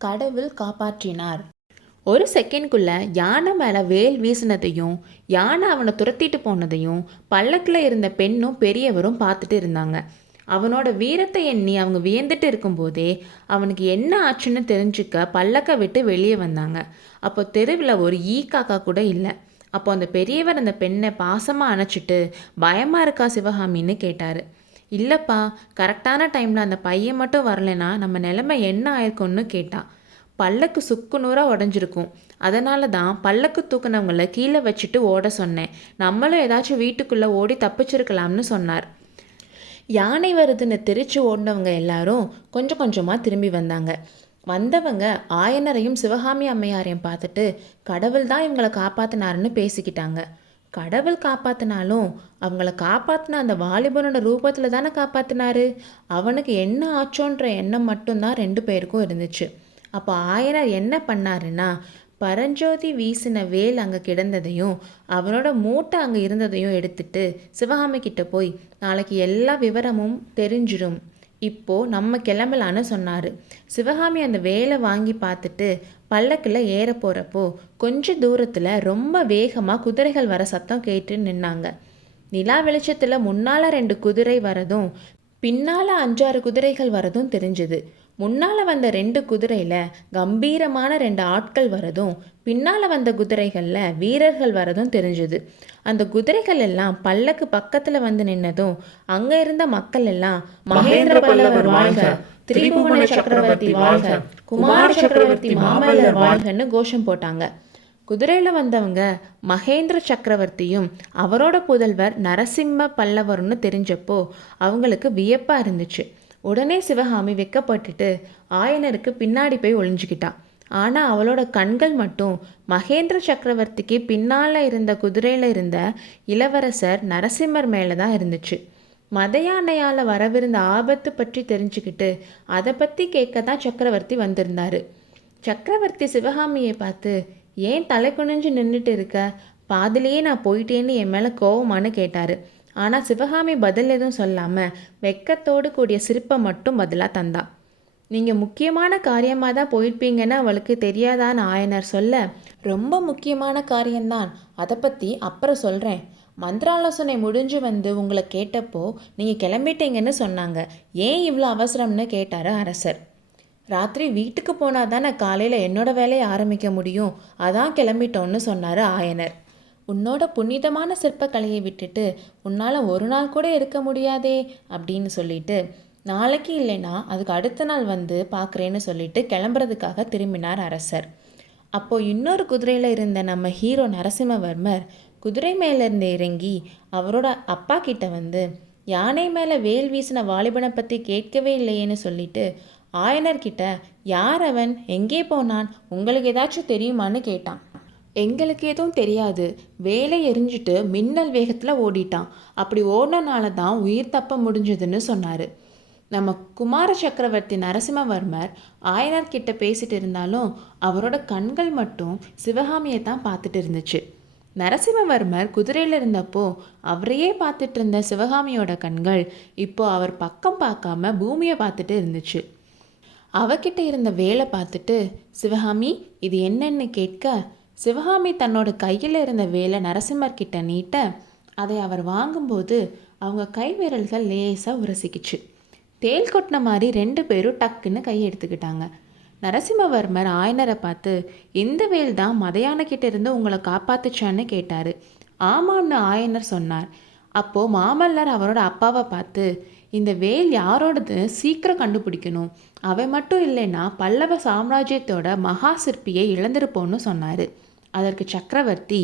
கடவுள் காப்பாற்றினார். ஒரு செகண்ட்குள்ள யானை மேலே வேல் வீசினதையும் யானை அவனை துரத்திட்டு போனதையும் பல்லக்கில் இருந்த பெண்ணும் பெரியவரும் பார்த்துட்டு இருந்தாங்க. அவனோட வீரத்தை எண்ணி அவங்க வியந்துட்டு இருக்கும்போதே அவனுக்கு என்ன ஆச்சுன்னு தெரிஞ்சுக்க பல்லக்கை விட்டு வெளியே வந்தாங்க. அப்போ தெருவில் ஒரு காக்கா கூட இல்லை. அப்போ அந்த பெரியவர் அந்த பெண்ணை பாசமாக அணைச்சிட்டு பயமாக இருக்கா சிவகாமின்னு கேட்டார். இல்லைப்பா, கரெக்டான டைமில் அந்த பையன் மட்டும் வரலைன்னா நம்ம நிலைமை என்ன ஆயிருக்கும்னு கேட்டான். பல்லக்கு சுக்கு நூறாக உடஞ்சிருக்கும், அதனால தான் பல்லக்கு தூக்குனவங்கள கீழே வச்சுட்டு ஓட சொன்னேன். நம்மளும் ஏதாச்சும் வீட்டுக்குள்ளே ஓடி தப்பிச்சிருக்கலாம்னு சொன்னார். யானை வருதுன்னு தெரிச்சு ஓடினவங்க எல்லாரும் கொஞ்சம் கொஞ்சமாக திரும்பி வந்தாங்க. வந்தவங்க ஆயனரையும் சிவகாமி அம்மையாரையும் பார்த்துட்டு கடவுள் தான் இவங்களை காப்பாற்றினாருன்னு பேசிக்கிட்டாங்க. கடவுள் காப்பாற்றினாலும் அவங்கள காப்பாற்றின அந்த வாலிபனோட ரூபத்தில் தானே காப்பாற்றினாரு. அவனுக்கு என்ன ஆச்சோன்ற எண்ணம் மட்டும்தான் 2 பேருக்கும் இருந்துச்சு. அப்போ ஆயனர் என்ன பண்ணாருன்னா, பரஞ்சோதி வீசின வேல் அங்கே கிடந்ததையும் அவனோட மூட்டை அங்கே இருந்ததையும் எடுத்துட்டு சிவகாமி கிட்ட போய் நாளைக்கு எல்லா விவரமும் தெரிஞ்சிடும், இப்போது நம்ம கிளம்பலான்னு சொன்னார். சிவகாமி அந்த வேலை வாங்கி பார்த்துட்டு பல்லக்கில் ஏற போகிறப்போ கொஞ்ச தூரத்தில் ரொம்ப வேகமாக குதிரைகள் வர சத்தம் கேட்டு நின்னாங்க. நிலா வெளிச்சத்தில் முன்னால் 2 குதிரை வரதும் பின்னால் 5-6 குதிரைகள் வரதும் தெரிஞ்சுது. முன்னால் வந்த 2 குதிரையில் கம்பீரமான 2 ஆட்கள் வரதும் பின்னால் வந்த குதிரைகளில் வீரர்கள் வரதும் தெரிஞ்சுது. அந்த குதிரைகள் எல்லாம் பல்லக்கு பக்கத்தில் வந்து நின்னதும் அங்கே இருந்த மக்கள் எல்லாம் மகேந்திர பல்லவர் வாழ்க, திரிபுவன சக்கரவர்த்தி வாழ்க, குமார சக்கரவர்த்தி மாமல்லர் வாழ்கன்னு கோஷம் போட்டாங்க. குதிரையில் வந்தவங்க மகேந்திர சக்கரவர்த்தியும் அவரோட புதல்வர் நரசிம்ம பல்லவர்னு தெரிஞ்சப்போ அவங்களுக்கு வியப்பாக இருந்துச்சு. உடனே சிவகாமி வெக்கப்பட்டுட்டு ஆயனருக்கு பின்னாடி போய் ஒளிஞ்சுக்கிட்டான். ஆனால் அவளோட கண்கள் மட்டும் மகேந்திர சக்கரவர்த்திக்கு பின்னால் இருந்த குதிரையில் இருந்த இளவரசர் நரசிம்மர் மேலே தான் இருந்துச்சு. மத யானையால் வரவிருந்த ஆபத்து பற்றி தெரிஞ்சுக்கிட்டு அதை பற்றி கேட்க தான் சக்கரவர்த்தி வந்திருந்தார். சக்கரவர்த்தி சிவகாமியை பார்த்து, ஏன் தலை குனிஞ்சு நின்றுட்டு இருக்க, பாதிலேயே நான் போயிட்டேன்னு என் மேலே கோவமானு கேட்டார். ஆனால் சிவகாமி பதில் எதுவும் சொல்லாமல் வெக்கத்தோடு கூடிய சிரிப்பை மட்டும் பதிலாக தந்தா. நீங்கள் முக்கியமான காரியமாக தான் போயிருப்பீங்கன்னு அவளுக்கு தெரியாதான்னு ஆயனர் சொல்ல, ரொம்ப முக்கியமான காரியம்தான், அதை பற்றி அப்புறம் சொல்கிறேன். மந்திராலோசனை முடிஞ்சு வந்து உங்களை கேட்டப்போ நீங்கள் கிளம்பிட்டீங்கன்னு சொன்னாங்க, ஏன் இவ்வளோ அவசரம்னு கேட்டார் அரசர். ராத்திரி வீட்டுக்கு போனால் தானே காலையில் என்னோட வேலையை ஆரம்பிக்க முடியும், அதான் கிளம்பிட்டோன்னு சொன்னார் ஆயனர். உன்னோட புனிதமான சிற்பக்கலையை விட்டுட்டு உன்னால் ஒரு நாள் கூட இருக்க முடியாதே அப்படின்னு சொல்லிட்டு, நாளைக்கு இல்லைன்னா அதுக்கு அடுத்த நாள் வந்து பார்க்குறேன்னு சொல்லிட்டு கிளம்புறதுக்காக திரும்பினார் அரசர். அப்போது இன்னொரு குதிரையில் இருந்த நம்ம ஹீரோ நரசிம்மவர்மர் குதிரை மேலேருந்து இறங்கி அவரோட அப்பா கிட்ட வந்து, யானை மேலே வேல் வீசின வாலிபனை பற்றி கேட்கவே இல்லையேன்னு சொல்லிட்டு ஆயனர்கிட்ட, யார் அவன், எங்கே போனான், உங்களுக்கு ஏதாச்சும் தெரியுமான்னு கேட்டான். எங்களுக்கு எதுவும் தெரியாது, வேலை எரிஞ்சிட்டு மின்னல் வேகத்தில் ஓடிட்டான், அப்படி ஓடினால தான் உயிர் தப்ப முடிஞ்சதுன்னு சொன்னார். நம்ம குமார சக்கரவர்த்தி நரசிம்மவர்மர் ஆயனர்கிட்ட பேசிட்டு இருந்தாலும் அவரோட கண்கள் மட்டும் சிவகாமியை தான் பார்த்துட்டு இருந்துச்சு. நரசிம்மவர்மர் குதிரையில் இருந்தப்போ அவரையே பார்த்துட்டு இருந்த சிவகாமியோட கண்கள் இப்போ அவர் பக்கம் பார்க்காம பூமியை பார்த்துட்டு இருந்துச்சு. அவகிட்ட இருந்த வேலை பார்த்துட்டு சிவகாமி இது என்னன்னு கேட்க, சிவகாமி தன்னோட கையில் இருந்த வேலை நரசிம்மர்கிட்ட நீட்ட அதை அவர் வாங்கும்போது அவங்க கை விரல்கள் லேசாக உரசிக்கிச்சு. தேல் கொட்டின மாதிரி 2 பேரும் டக்குன்னு கை எடுத்துக்கிட்டாங்க. நரசிம்மவர்மர் ஆயனரை பார்த்து, இந்த வேல் தான் மதையானக்கிட்ட இருந்து உங்களை காப்பாத்துச்சான்னு கேட்டார். ஆமாம்னு ஆயனர் சொன்னார். அப்போது மாமல்லர் அவரோட அப்பாவை பார்த்து, இந்த வேல் யாரோடது சீக்கிரம் கண்டுபிடிக்கணும், அவை மட்டும் இல்லைன்னா பல்லவ சாம்ராஜ்யத்தோட மகா சிற்பியை இழந்திருப்போம்னு சொன்னார். அதற்கு சக்கரவர்த்தி,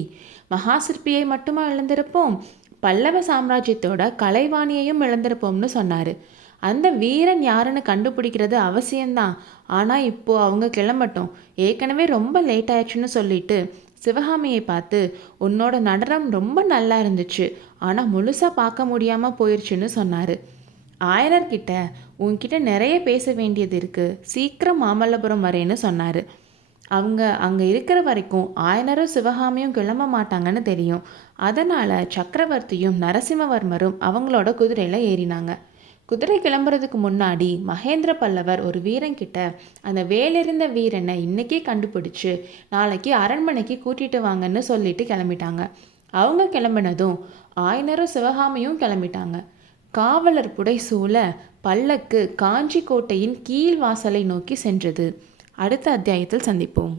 மகா சிற்பியை மட்டுமா இழந்திருப்போம், பல்லவ சாம்ராஜ்யத்தோட கலைவாணியையும் இழந்திருப்போம்னு சொன்னார். அந்த வீரன் யாருன்னு கண்டுபிடிக்கிறது அவசியம்தான், ஆனால் இப்போது அவங்க கிளம்பட்டும், ஏற்கனவே ரொம்ப லேட் ஆயிடுச்சுன்னு சொல்லிட்டு சிவகாமியை பார்த்து, உன்னோட நடனம் ரொம்ப நல்லா இருந்துச்சு, ஆனால் முழுசாக பார்க்க முடியாமல் போயிடுச்சுன்னு சொன்னார். ஆயனர்கிட்ட, உன்கிட்ட நிறைய பேச வேண்டியது இருக்குது, சீக்கிரம் மாமல்லபுரம் வரேன்னு சொன்னார். அவங்க அங்கே இருக்கிற வரைக்கும் ஆயனரும் சிவகாமியும் கிளம்ப மாட்டாங்கன்னு தெரியும். அதனால் சக்கரவர்த்தியும் நரசிம்மவர்மரும் அவங்களோட குதிரையில் ஏறினாங்க. குதிரை கிளம்புறதுக்கு முன்னாடி மகேந்திர பல்லவர் ஒரு வீரன்கிட்ட அந்த வேலெறிந்த வீரனை இன்னைக்கே கண்டுபிடிச்சு நாளைக்கு அரண்மனைக்கு கூட்டிட்டு வாங்கன்னு சொல்லிட்டு கிளம்பிட்டாங்க. அவங்க கிளம்பினதும் ஆயனரும் சிவகாமியும் கிளம்பிட்டாங்க. காவலர் புடைசூழ பல்லக்கு காஞ்சி கோட்டையின் கீழ் வாசலை நோக்கி சென்றது. அடுத்த அத்தியாயத்தில் சந்திப்போம்.